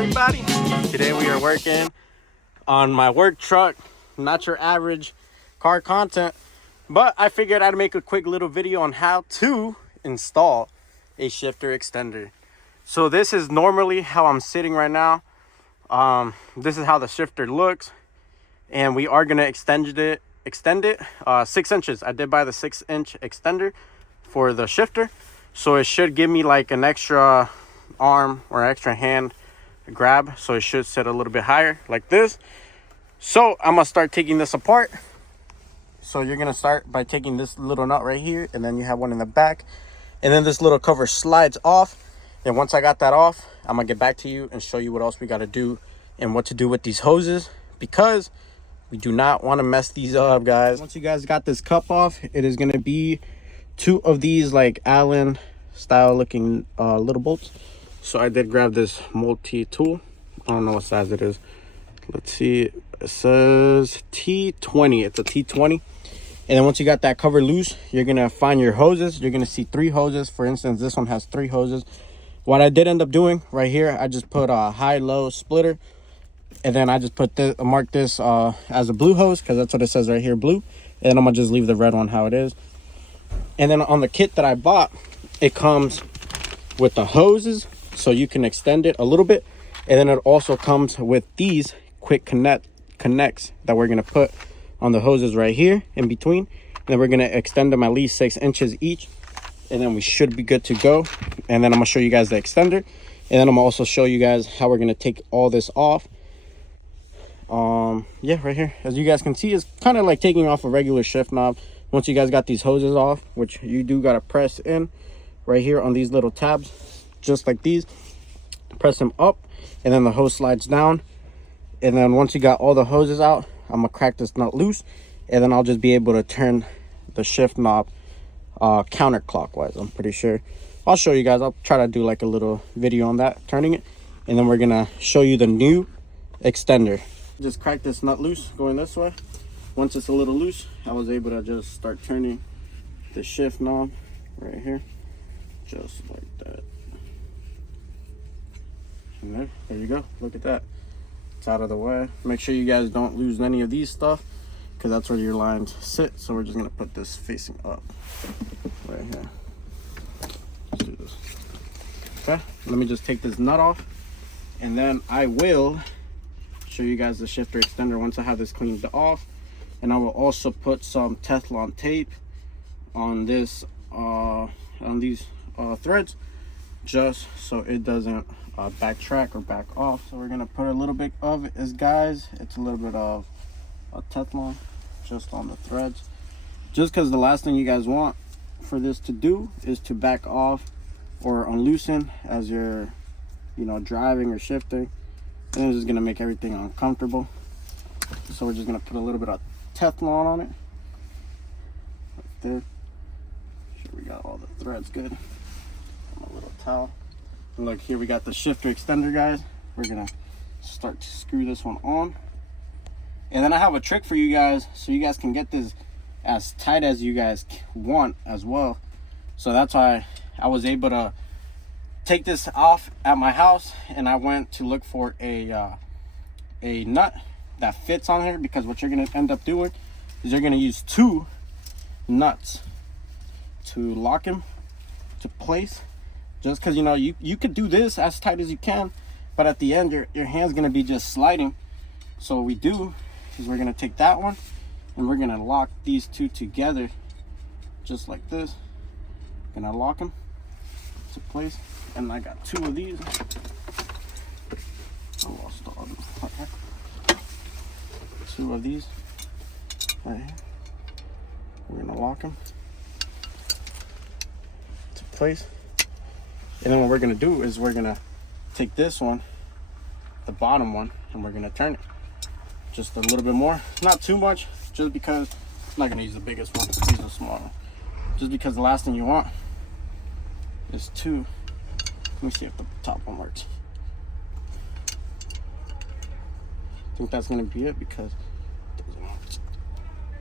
everybody? Today we are working on my work truck. Not your average car content, but I figured I'd make a quick little video on how to install a shifter extender. So this is normally how I'm sitting right now. This is how the shifter looks, and we are gonna extend it 6 inches. I did buy the 6-inch extender for the shifter, so it should give me like an extra arm or extra hand grab, so it should sit a little bit higher like this. So I'm gonna start taking this apart. So you're gonna start by taking this little nut right here, and then you have one in the back, and then this little cover slides off. And once I got that off, I'm gonna get back to you and show you what else we got to do and what to do with these hoses, because we do not want to mess these up, guys. Once you guys got this cup off, it is gonna be 2 of these like Allen style looking little bolts. So I did grab this multi-tool. I don't know what size it is. Let's see. It says T20. It's a T20. And then once you got that cover loose, you're going to find your hoses. You're going to see 3 hoses. For instance, this one has 3 hoses. What I did end up doing right here, I just put a high-low splitter. And then I just put this, mark this as a blue hose, because that's what it says right here, blue. And then I'm going to just leave the red one how it is. And then on the kit that I bought, it comes with the hoses, so you can extend it a little bit. And then it also comes with these quick connects that we're going to put on the hoses right here in between. And then we're going to extend them at least 6 inches each, and then we should be good to go. And then I'm going to show you guys the extender, and then I'm also show you guys how we're going to take all this off. Yeah, right here, as you guys can see, it's kind of like taking off a regular shift knob. Once you guys got these hoses off, which you do got to press in right here on these little tabs, just like these, press them up, and then the hose slides down. And then once you got all the hoses out, I'm gonna crack this nut loose, and then I'll just be able to turn the shift knob counterclockwise. I'm pretty sure I'll show you guys. I'll try to do like a little video on that, turning it, and then we're gonna show you the new extender. Just crack this nut loose going this way. Once it's a little loose, I was able to just start turning the shift knob right here, just like that. And there you go. Look at that. It's out of the way. Make sure you guys don't lose any of these stuff, because that's where your lines sit. So we're just gonna put this facing up right here. Let's do this. Okay, let me just take this nut off, and then I will show you guys the shifter extender once I have this cleaned off. And I will also put some Teflon tape on this on these threads, just so it doesn't backtrack or back off. So we're gonna put a little bit of it, as guys, it's a little bit of Teflon just on the threads, just because the last thing you guys want for this to do is to back off or unloosen as you're, you know, driving or shifting, and it's just gonna make everything uncomfortable. So we're just gonna put a little bit of Teflon on it right there. Make sure we got all the threads good. A little towel. And look, here we got the shifter extender, guys. We're gonna start to screw this one on, and then I have a trick for you guys, so you guys can get this as tight as you guys want as well. So that's why I was able to take this off at my house, and I went to look for a nut that fits on here, because what you're gonna end up doing is you're gonna use 2 nuts to lock him to place. Just because, you know, you could do this as tight as you can, but at the end your hand's gonna be just sliding. So what we do is we're gonna take that one, and we're gonna lock these 2 together just like this. Gonna lock them to place, and I got 2 of these. I lost all of them. Okay. 2 of these right here. We're gonna lock them to place. And then what we're gonna do is we're gonna take this one, the bottom one, and we're gonna turn it just a little bit more, not too much, just because I'm not gonna use the biggest one, use the small one, just because the last thing you want is 2. Let me see if the top one works. I think that's gonna be it, because it doesn't want to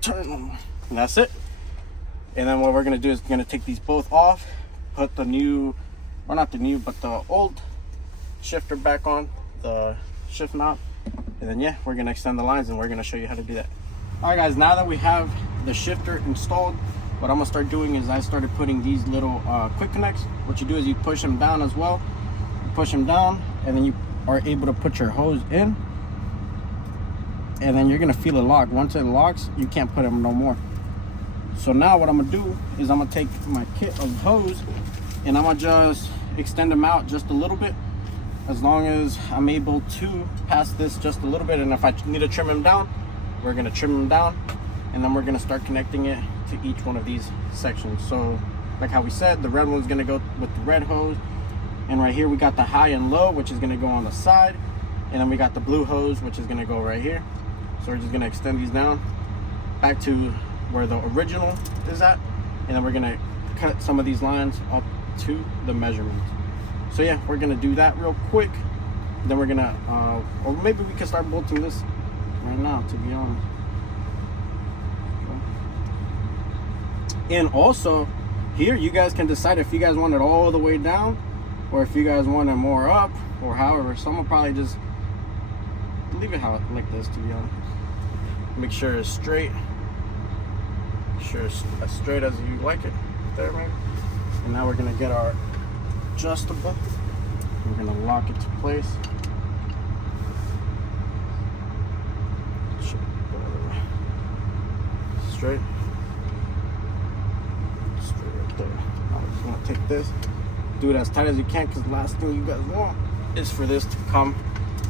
turn them. And that's it. And then what we're gonna do is we're gonna take these both off, put the new, or not the new, but the old shifter back on, the shift knob. And then yeah, we're gonna extend the lines and we're gonna show you how to do that. All right guys, now that we have the shifter installed, what I'm gonna start doing is I started putting these little quick connects. What you do is you push them down as well. You push them down and then you are able to put your hose in. And then you're gonna feel it lock. Once it locks, you can't put them no more. So now what I'm gonna do is I'm gonna take my kit of hose and I'm gonna just extend them out just a little bit, as long as I'm able to pass this just a little bit. And if I need to trim them down, we're gonna trim them down, and then we're gonna start connecting it to each one of these sections. So like how we said, the red one's gonna go with the red hose, and right here we got the high and low, which is gonna go on the side, and then we got the blue hose, which is gonna go right here. So we're just gonna extend these down back to where the original is at, and then we're gonna cut some of these lines up to the measurements. So yeah, we're gonna do that real quick. Then we're gonna or maybe we can start bolting this right now, to be honest. And also here you guys can decide if you guys want it all the way down or if you guys want it more up, or however. So I'm gonna probably just leave it like this, to be honest. Make sure it's straight. Sure it's as straight as you like it there, maybe. And now we're gonna get our adjustable. We're gonna lock it to place. Straight right there. Now we're just gonna take this, do it as tight as you can, because the last thing you guys want is for this to come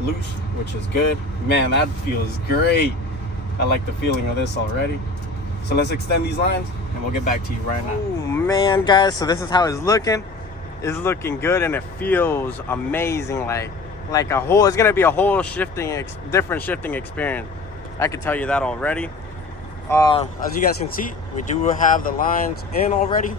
loose, which is good. Man, that feels great. I like the feeling of this already. So let's extend these lines and we'll get back to you right now. Oh man, guys, so this is how it's looking. It's looking good and it feels amazing. Like a whole, it's gonna be a whole different shifting experience. I can tell you that already. As you guys can see, we do have the lines in already.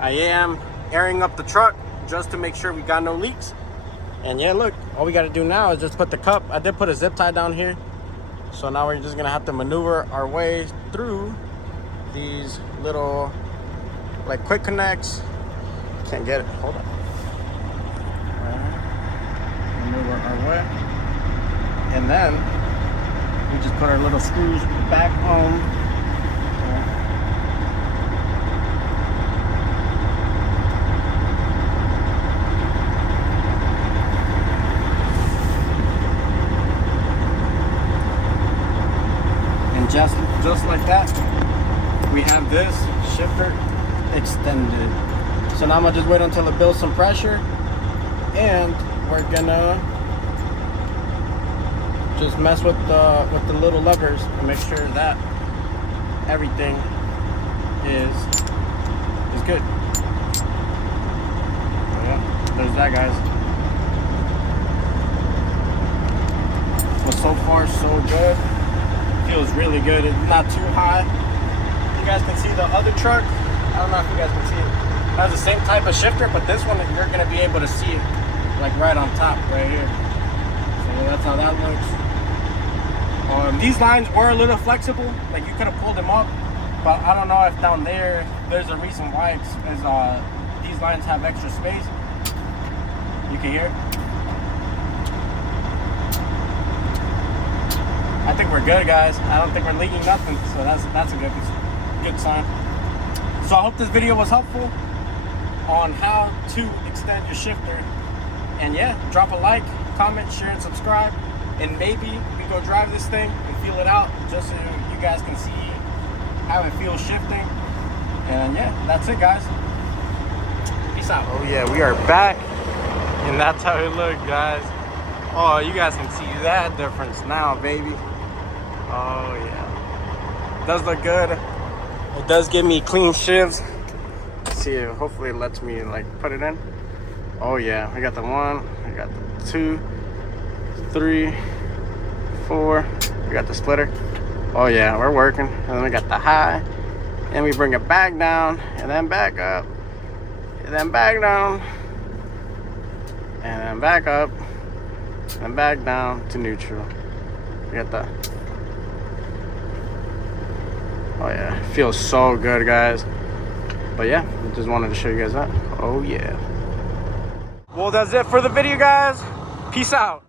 I am airing up the truck just to make sure we got no leaks. And yeah, look, all we gotta do now is just put the cup. I did put a zip tie down here. So now we're just gonna have to maneuver our way through these little like quick connects. Can't get it, hold on. Maneuver our way. And then we just put our little screws back on. And just like that, we have this shifter extended. So now I'm gonna just wait until it builds some pressure, and we're gonna just mess with the little levers and make sure that everything is good. So yeah, there's that, guys. But so far so good. Feels really good. It's not too high. You guys can see the other truck. I don't know if you guys can see it. It has the same type of shifter, but this one you're gonna be able to see it like right on top, right here. So yeah, that's how that looks. These lines were a little flexible. Like you could have pulled them up, but I don't know if down there's a reason why. It's these lines have extra space. You can hear it. I think we're good, guys. I don't think we're leaking nothing, so that's a good sign. So I hope this video was helpful on how to extend your shifter. And yeah, drop a like, comment, share, and subscribe. And maybe we go drive this thing and feel it out, just so you guys can see how it feels shifting. And yeah, that's it, guys. Peace out. Oh yeah, we are back, and that's how it looked, guys. Oh, you guys can see that difference now, baby. Oh yeah, it does look good. It does give me clean shifts. Let's see, hopefully it lets me like put it in. Oh yeah, I got the 1, I got the 2, 3, 4. We got the splitter. Oh yeah, we're working. And then we got the high, and we bring it back down, and then back up, and then back down, and then back up, and back down to neutral. We got the, oh yeah, it feels so good, guys. But yeah, just wanted to show you guys that. Oh yeah. Well, that's it for the video, guys. Peace out.